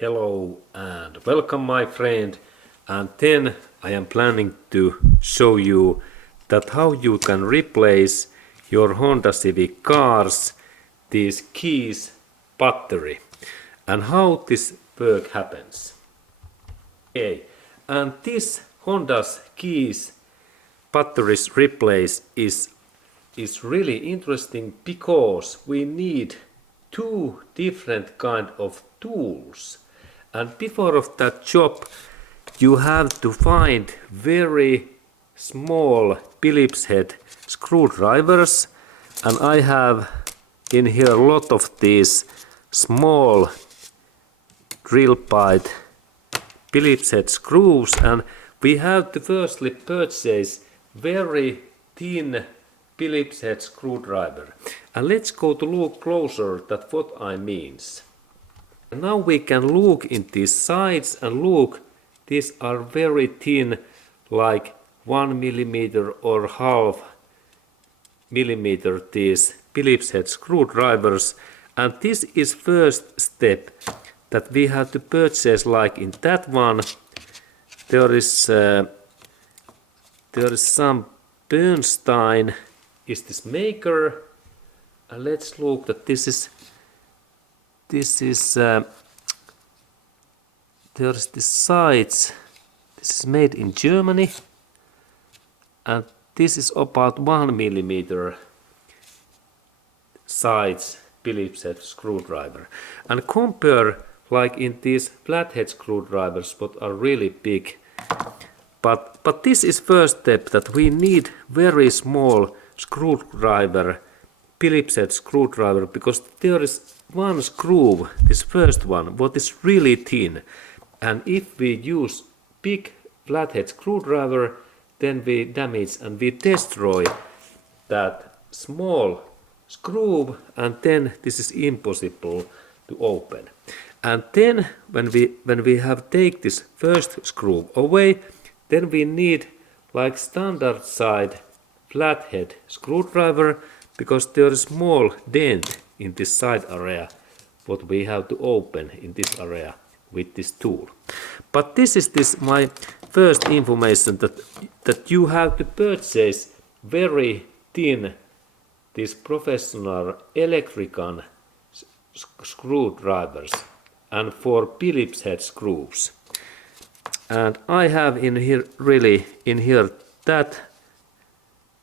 Hello and welcome my friend, and then I am planning to show you that how you can replace your Honda Civic cars these keys battery and how this work happens. Okay, and this Honda's keys batteries replace is really interesting because we need two different kind of tools, and before of that job you have to find very small Phillips head screwdrivers, and I have in here a lot of these small drill bit Phillips head screws, and we have to firstly purchase very thin Phillips head screwdriver. And let's go to look closer at what I means. And now we can look in these sides and look, these are very thin, like 1 millimeter or half millimeter, these Phillips head screwdrivers. And this is first step that we have to purchase. Like in that one there is some Bernstein is this maker, and let's look that this is there's the sides, this is made in Germany, and this is about 1 millimeter size Phillips head screwdriver, and compare like in these flathead screwdrivers what are really big. But this is first step, that we need very small screwdriver, Phillips head screwdriver, because there is one screw, this first one, what is really thin, and if we use big flathead screwdriver then we damage and we destroy that small screw, and then this is impossible to open. And then when we have take this first screw away, then we need like standard side flathead screwdriver, because there is small dent in this side area what we have to open in this area with this tool. But this is my first information, that you have to purchase very thin these professional electrical screwdrivers and for Phillips head screws. And I have in here that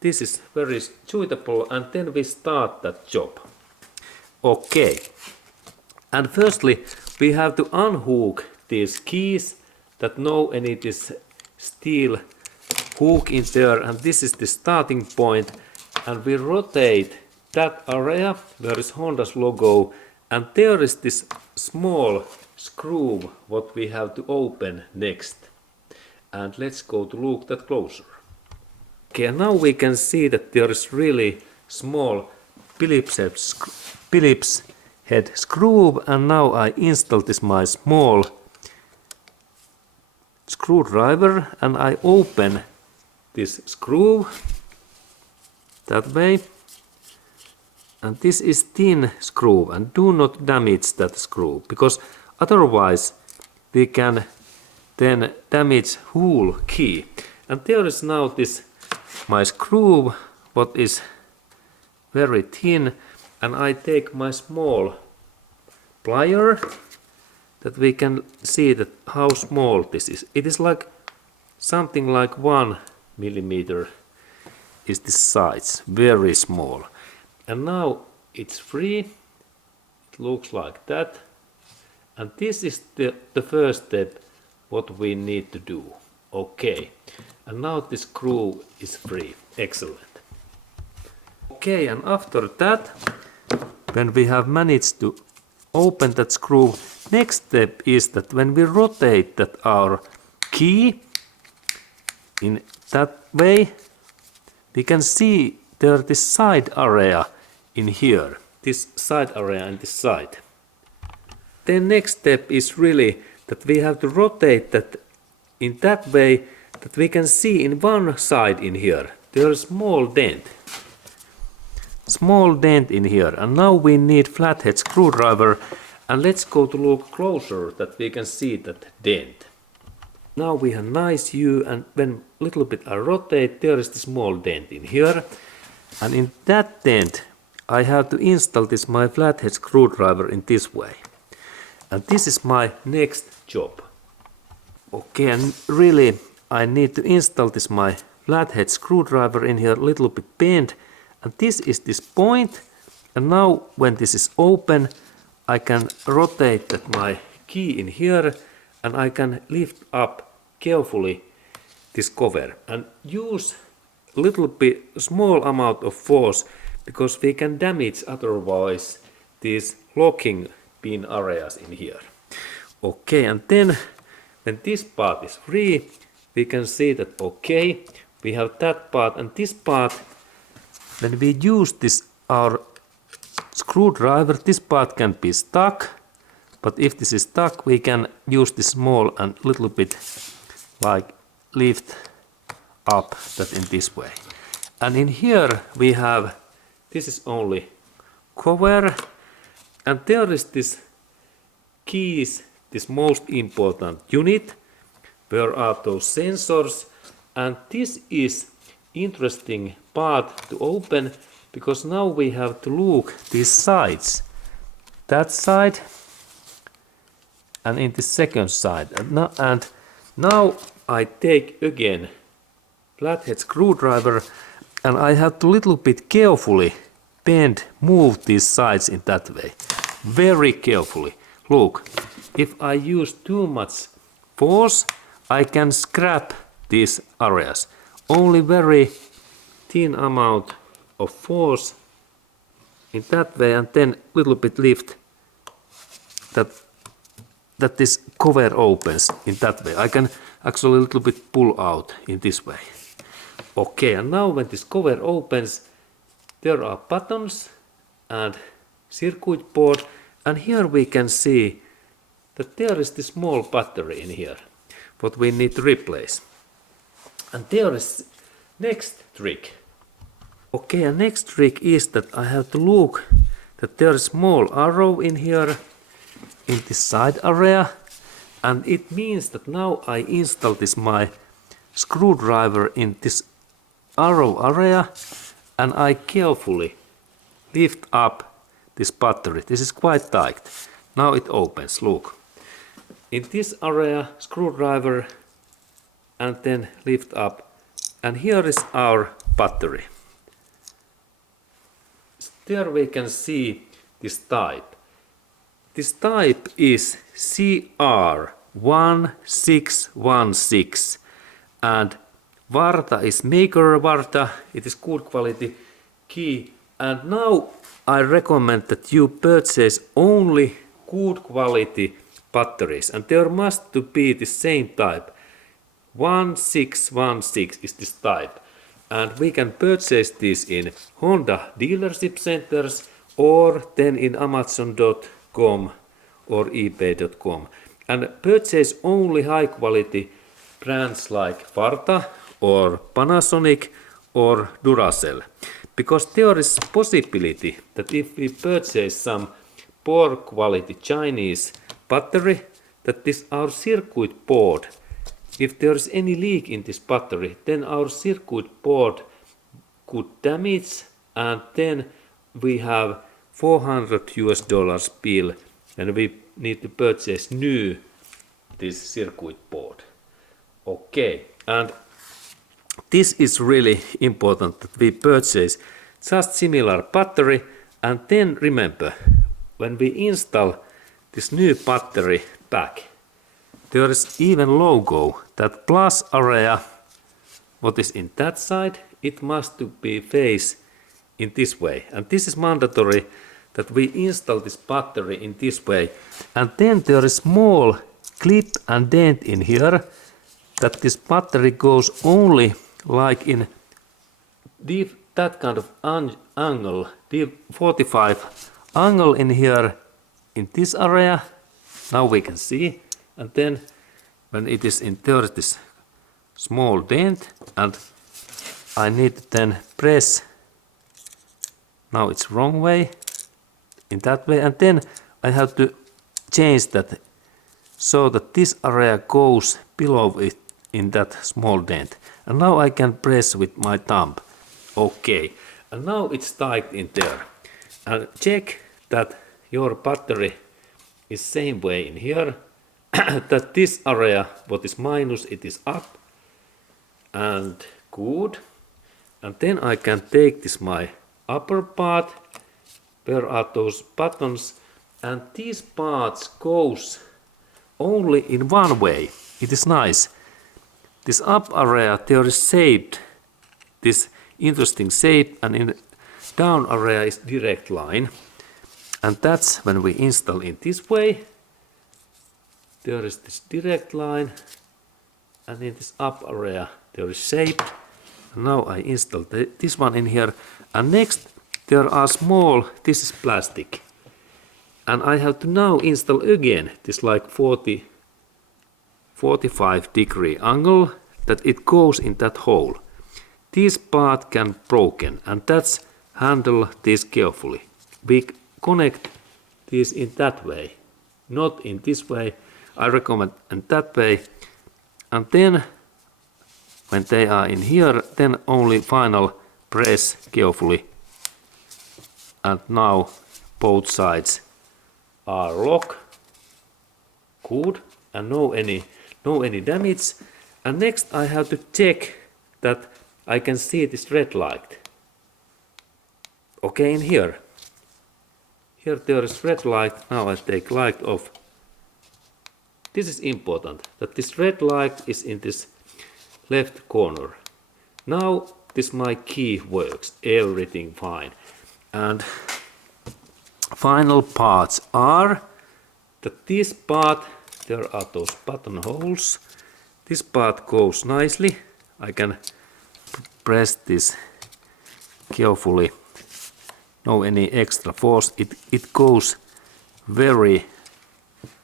this is very suitable, and then we start that job. Okay, and firstly we have to unhook these keys that no any this steel hook in there, and this is the starting point, and we rotate that area where is Honda's logo, and there is this small screw what we have to open next. And let's go to look that closer. Okay, now we can see that there is really small Phillips head screw, and now I install this my small screwdriver, and I open this screw that way, and this is thin screw, and do not damage that screw, because otherwise we can then damage whole key. And there is now this my screw what is very thin, and I take my small plier that we can see that how small this is. It is like something like 1 millimeter is the size, very small. And now it's free, it looks like that, and this is the first step what we need to do. Okay, and now this screw is free. Excellent. Okay, and after that, when we have managed to open that screw, next step is that when we rotate that our key in that way, we can see there this side area in here, this side area and this side. Then next step is really that we have to rotate that in that way that we can see in one side in here there is small dent. small dent in here, and now we need flathead screwdriver, and let's go to look closer that we can see that dent. Now we have nice view, and when little bit I rotate, there is the small dent in here, and in that dent I have to install this my flathead screwdriver in this way, and this is my next job. Okay, and really I need to install this my flathead screwdriver in here, little bit bent, and this is this point, and now when this is open I can rotate that my key in here, and I can lift up carefully this cover and use little bit small amount of force, because we can damage otherwise these locking pin areas in here. Okay, and then when this part is free, we can see that okay, we have that part, and this part, when we use this our screwdriver, this part can be stuck, but if this is stuck we can use this small and little bit like lift up that in this way. And in here we have, this is only cover, and there is this keys, this most important unit, where are those sensors, and this is interesting part to open, because now we have to look these sides, that side and in the second side, and now I take again flathead screwdriver, and I have to little bit carefully move these sides in that way, very carefully. Look, if I use too much force I can scrap these areas, only very thin amount of force in that way, and then little bit lift that this cover opens in that way. I can actually a little bit pull out in this way. Okay, and now when this cover opens, there are buttons and circuit board, and here we can see that there is this small battery in here, what we need to replace. And there is next trick. Okay, and next trick is that I have to look that there is small arrow in here in this side area, and it means that now I install this my screwdriver in this arrow area, and I carefully lift up this battery. This is quite tight. Now it opens, look. In this area, screwdriver, and then lift up, and here is our battery. There we can see this type. This type is CR1616, and Varta is maker Varta. It is good quality key, and now I recommend that you purchase only good quality batteries, and there must to be the same type. 1616 is this type, and we can purchase this in Honda dealership centers or then in Amazon.com or eBay.com, and purchase only high quality brands like Varta or Panasonic or Duracell, because there is possibility that if we purchase some poor quality Chinese battery, that this our circuit board, if there is any leak in this battery, then our circuit board could damage, and then we have $400 bill, and we need to purchase new this circuit board. Okay, and this is really important that we purchase just similar battery, and then remember, when we install this new battery pack, there is even logo, that plus area, what is in that side, it must to be face in this way, and this is mandatory that we install this battery in this way. And then there is small clip and dent in here, that this battery goes only like in that kind of angle, 45 angle in here in this area. Now we can see, and then when it is in there is this small dent, and I need to then press Now it's wrong way, in that way, and then I have to change that so that this area goes below it in that small dent. And now I can press with my thumb. Okay, and now it's tight in there. And check that your battery is same way in here, that this area, what is minus, it is up, and good. And then I can take this my upper part, where are those buttons, and these parts goes only in one way. It is nice. This up area there is shaped, this interesting shape, and in down area is direct line. And that's when we install in this way. There is this direct line, and in this up area there is shape. And now I install this one in here. And next there are small, this is plastic. And I have to now install again this like 45-degree angle that it goes in that hole. This part can broken, and that's handle this carefully. We connect this in that way, not in this way. I recommend in that way. And then when they are in here, then only final press carefully. And now both sides are locked. Good, and no any damage. And next I have to check that I can see this red light. Okay, in here. Here there is red light. Now I take light off. This is important, that this red light is in this left corner. Now this my key works, everything fine. And final parts are that this part, there are those button holes. This part goes nicely. I can press this carefully. No any extra force. It goes very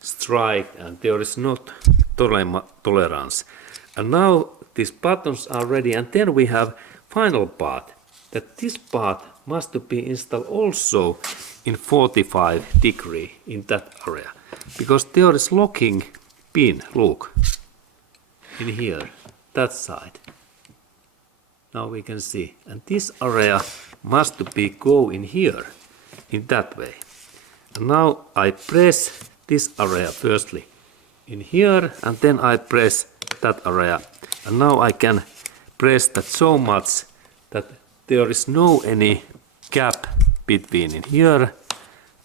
straight, and there is not tolerance. And now these buttons are ready, and then we have final part, that this part must be installed also in 45-degree in that area, because there is locking pin, look, in here, that side. Now we can see, and this area must be go in here, in that way. And now I press this area firstly in here, and then I press that area. And now I can press that so much that there is no any gap between in here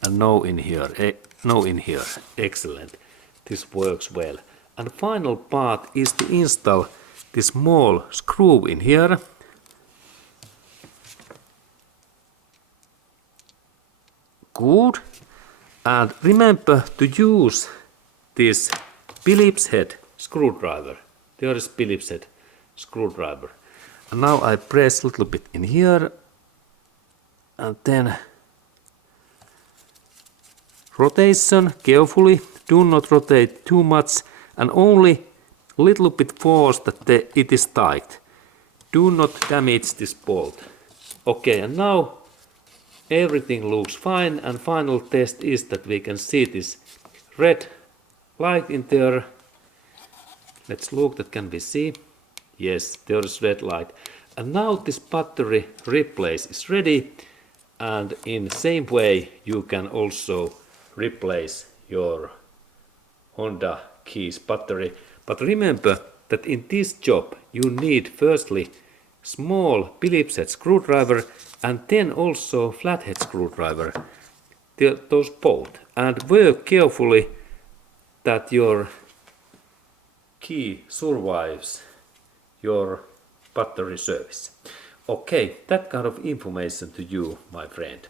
and no in here. No in here. Excellent. This works well. And final part is to install this small screw in here. Good. And remember to use this Phillips head screwdriver. There is Phillips head screwdriver. And now I press a little bit in here, and then rotation carefully. Do not rotate too much, and only a little bit force that it is tight. Do not damage this bolt. Okay, and now everything looks fine, and final test is that we can see this red light in there. Let's look, that can we see? Yes, there is red light. And now this battery replace is ready, and in the same way you can also replace your Honda Keys battery. But remember that in this job you need firstly small Phillips head screwdriver, and then also flathead screwdriver, those both, and work carefully that your key survives your battery service. Okay, that kind of information to you, my friend.